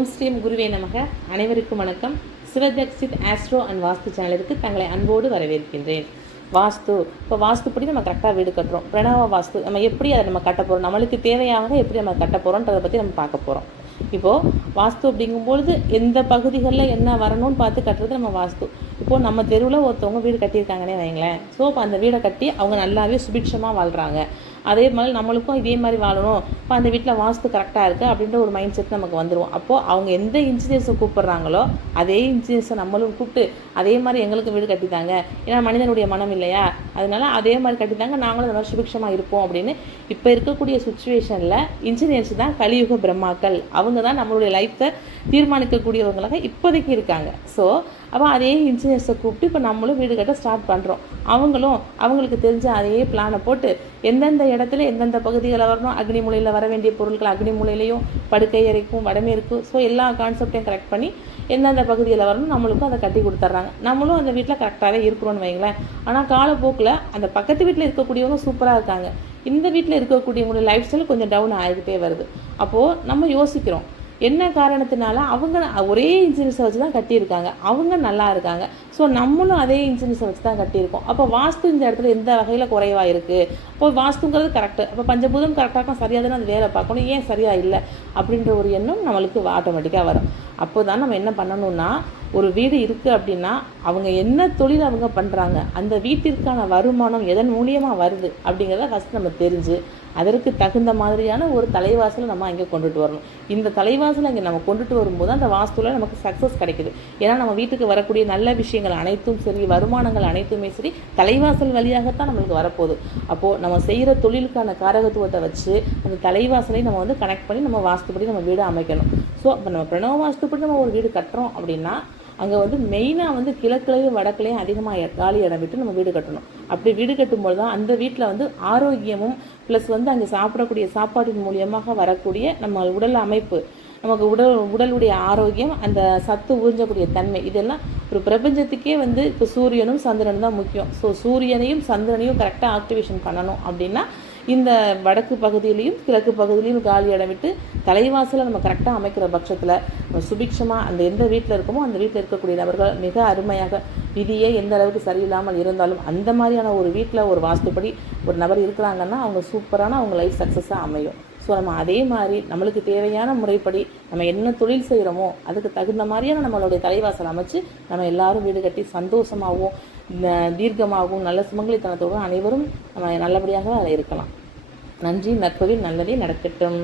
ஓம் ஸ்ரீம் குருவே நமக. அனைவருக்கும் வணக்கம். சிவதக்ஷித் ஆஸ்ட்ரோ அண்ட் வாஸ்து சேனலுக்கு தங்களை அன்போடு வரவேற்கின்றேன். வாஸ்து, இப்போ வாஸ்துப்படி நம்ம கரெக்டாக வீடு கட்டுறோம். பிரணவ வாஸ்து நம்ம எப்படி அதை நம்ம கட்ட போகிறோம், நம்மளுக்கு தேவையாக எப்படி நம்ம கட்ட போகிறோன்றதை பற்றி நம்ம பார்க்க போகிறோம். இப்போது வாஸ்து அப்படிங்கும்பொழுது எந்த பகுதிகளில் என்ன வரணும்னு பார்த்து கட்டுறது நம்ம வாஸ்து. இப்போது நம்ம தெருவில் ஒருத்தவங்க வீடு கட்டியிருக்காங்கன்னே வைங்களேன். ஸோ இப்போ அந்த வீடை கட்டி அவங்க நல்லாவே சுபிட்சமாக வாழ்கிறாங்க. அதே மாதிரி நம்மளுக்கும் இதே மாதிரி வாழணும், இப்போ அந்த வீட்டில் வாஸ்து கரெக்டாக இருக்குது அப்படின்ற ஒரு மைண்ட் செட் நமக்கு வந்துடும். அப்போது அவங்க எந்த இன்ஜினியர்ஸை கூப்பிட்றாங்களோ அதே இன்ஜினியர்ஸை நம்மளும் கூப்பிட்டு அதே மாதிரி எங்களுக்கு வீடு கட்டித்தாங்க, ஏன்னா மனிதனுடைய மனம் இல்லையா, அதனால அதே மாதிரி கட்டித்தாங்க, நாங்களும் அந்த மாதிரி சுபிக்ஷமாக இருப்போம் அப்படின்னு. இப்போ இருக்கக்கூடிய சுச்சுவேஷனில் இன்ஜினியர்ஸ் தான் கலியுக பிரம்மாக்கள். அவங்க தான் நம்மளுடைய லைஃப்பை தீர்மானிக்கக்கூடியவங்களாக இப்போதைக்கு இருக்காங்க. ஸோ அப்போ அதே இன்ஜினியர்ஸை கூப்பிட்டு இப்போ நம்மளும் வீடு கட்ட ஸ்டார்ட் பண்ணுறோம். அவங்களுக்கு தெரிஞ்ச அதே பிளானை போட்டு எந்தெந்த இடத்துல எந்தெந்த பகுதிகளில் வரணும், அக்னி மூலையில் வர வேண்டிய பொருட்கள் அக்னி மூலையிலையும், படுக்கை அறைக்கும் வடமேற்கும், ஸோ எல்லா கான்செப்டையும் கரெக்ட் பண்ணி எந்தெந்த பகுதியில் வரணும் நம்மளுக்கும் அதை கட்டி கொடுத்துட்றாங்க. நம்மளும் அந்த வீட்டில் கரெக்டாகவே இருக்கிறோன்னு வைங்களேன். ஆனால் காலப்போக்கில் அந்த பக்கத்து வீட்டில் இருக்கக்கூடியவங்க சூப்பராக இருக்காங்க, இந்த வீட்டில் இருக்கக்கூடியவங்களுடைய லைஃப் ஸ்டைல் கொஞ்சம் டவுன் ஆகிக்கிட்டே வருது. அப்போது நம்ம யோசிக்கிறோம், என்ன காரணத்தினால அவங்க ஒரே இன்ஜினியர்ஸை வச்சு தான் கட்டியிருக்காங்க, அவங்க நல்லா இருக்காங்க, ஸோ நம்மளும் அதே இன்ஜினியர்ஸை வச்சு தான் கட்டியிருக்கோம். அப்போ வாஸ்து இந்த இடத்துல எந்த வகையில் குறைவாக இருக்குது, அப்போ வாஸ்துங்கிறது கரெக்டு, அப்போ பஞ்சபூதம் கரெக்டாக இருக்கும், சரியாக தானே அது வேலை பார்க்கணும், ஏன் சரியாக இல்லை அப்படின்ற ஒரு எண்ணம் நம்மளுக்கு ஆட்டோமேட்டிக்காக வரும். அப்போ தான் நம்ம என்ன பண்ணணும்னா, ஒரு வீடு இருக்குது அப்படின்னா அவங்க என்ன தொழில் அவங்க பண்ணுறாங்க, அந்த வீட்டிற்கான வருமானம் எதன் மூலியமாக வருது அப்படிங்கிறத ஃபஸ்ட் நம்ம தெரிஞ்சு அதற்கு தகுந்த மாதிரியான ஒரு தலைவாசலை நம்ம அங்கே கொண்டுட்டு வரணும். இந்த தலைவாசலை அங்கே நம்ம கொண்டுட்டு வரும்போது அந்த வாஸ்துவில் நமக்கு சக்ஸஸ் கிடைக்குது. ஏன்னா நம்ம வீட்டுக்கு வரக்கூடிய நல்ல விஷயங்கள் அனைத்தும் சரி, வருமானங்கள் அனைத்துமே சரி, தலைவாசல் வழியாகத்தான் நம்மளுக்கு வரப்போகுது. அப்போது நம்ம செய்கிற தொழிலுக்கான காரகத்துவத்தை வச்சு அந்த தலைவாசலை நம்ம வந்து கனெக்ட் பண்ணி நம்ம வாஸ்துப்படி நம்ம வீடு அமைக்கணும். ஸோ இப்போ நம்ம பிரணவ வாஸ்துப்படி நம்ம ஒரு வீடு கட்டுறோம் அப்படின்னா அங்கே வந்து மெயினாக வந்து கிழக்குலையும் வடக்குலையும் அதிகமாக காலி இடம் விட்டு நம்ம வீடு கட்டணும். அப்படி வீடு கட்டும்போது தான் அந்த வீட்டில் வந்து ஆரோக்கியமும் ப்ளஸ் வந்து அங்கே சாப்பிடக்கூடிய சாப்பாட்டின் மூலியமாக வரக்கூடிய நம்ம உடல் அமைப்பு, நமக்கு உடலுடைய ஆரோக்கியம், அந்த சத்து உறிஞ்சக்கூடிய தன்மை, இதெல்லாம் ஒரு பிரபஞ்சத்துக்கே வந்து இப்போ சூரியனும் சந்திரனும் தான் முக்கியம். ஸோ சூரியனையும் சந்திரனையும் கரெக்டாக ஆக்டிவேஷன் பண்ணணும் அப்படின்னா இந்த வடக்கு பகுதியிலையும் கிழக்கு பகுதியிலையும் காலி இடம் விட்டு தலைவாசலை நம்ம கரெக்டாக அமைக்கிற பட்சத்தில் நம்ம சுபிக்ஷமாக அந்த எந்த வீட்டில் இருக்கமோ அந்த வீட்டில் இருக்கக்கூடிய நபர்கள் மிக அருமையாக, விதியே எந்த அளவுக்கு சரியில்லாமல் இருந்தாலும் அந்த மாதிரியான ஒரு வீட்டில் ஒரு வாஸ்துப்படி ஒரு நபர் இருக்கிறாங்கன்னா அவங்க சூப்பரான அவங்க லைஃப் சக்ஸஸாக அமையும். ஸோ நம்ம அதே மாதிரி நம்மளுக்கு தேவையான முறைப்படி நம்ம என்ன தொழில் செய்கிறோமோ அதுக்கு தகுந்த மாதிரியான நம்மளுடைய தலைவாசல் அமைச்சு நம்ம எல்லாரும் வீடு கட்டி சந்தோஷமாகவும் தீர்க்கமாகவும் நல்ல சுமங்கலித்தனத்தோடு அனைவரும் நம்ம நல்லபடியாக அதில் இருக்கலாம். நன்றி. நற்பதில் நல்லதே நடக்கட்டும்.